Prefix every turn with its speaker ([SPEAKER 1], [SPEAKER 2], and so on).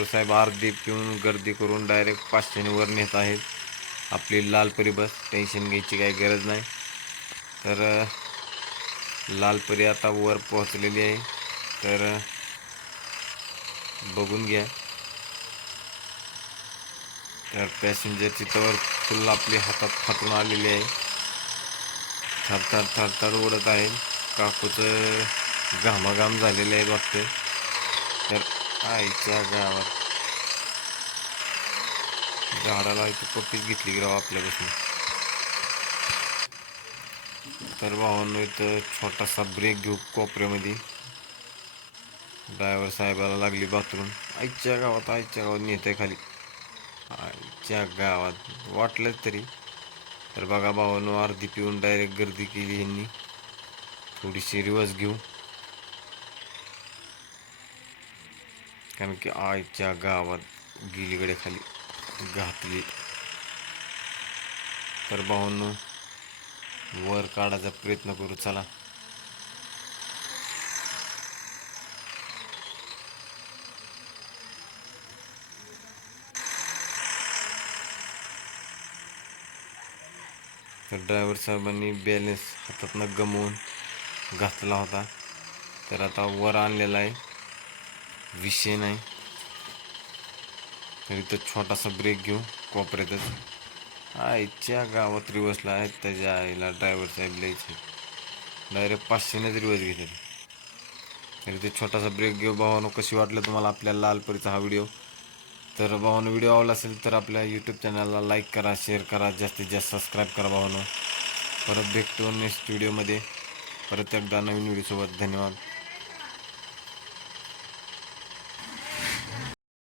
[SPEAKER 1] Driver साहेब अर्धी पिऊन गर्दी करून डायरेक्ट पाचशेने वर नेत आहेत. आपली लाल परी बस टेन्शन घ्यायची काही गरज नाही. तर लाल परी आता वर पोहोचलेली आहे. तर बघून घ्या. तर पॅसेंजरची तवर फुल आपली हातात फाटून आलेली आहे. थरथर थरथर उडत आहे काकूचं घामाघाम झालेले आहे वाटतं. तर आईच्या गावात. झाडाला इथे पप्पीच घेतली की राव आपल्यापासून तर भावांनो इथं छोटासा ब्रेक घेऊ कोपऱ्यामध्ये. ड्रायव्हर साहेबाला लागली बाथरूम. आईच्या गावात आईच्या गावात नेते खाली. आईच्या गावात वाटलंच तरी. तर बघा भावांनो अर्धी पिऊन डायरेक्ट गर्दी केली यांनी थोडीशी रिवर्स घेऊ. कारण की आईच्या गावात गिलीकडे खाली घातली. तर भावांनो वर काढायचा प्रयत्न करू चला. तर ड्रायव्हर साहेबांनी बॅलेन्स हातातनं गमवून घातला होता. तर आता वर आणलेला आहे. विषय नाही. तर छोटासा ब्रेक घेऊ कोपऱ्यातच. आईच्या गावात रिवर्सला आहेत त्याच्या आईला ड्रायव्हर साहेब लिहायचे डायरेक्ट पाचशेनेच रिवर्स घेतले तरी ते छोटासा ब्रेक घेऊ. भावानो कशी वाटलं तुम्हाला आपल्या लालपरीचा हा व्हिडिओ तर भावानो व्हिडिओ आवडला असेल तर आपल्या यूट्यूब चॅनलला लाईक करा शेअर करा जास्तीत जास्त सबस्क्राईब करा भावानो. परत भेटतो नेक्स्ट व्हिडिओमध्ये परत एकदा नवीन व्हिडिओसोबत धन्यवाद.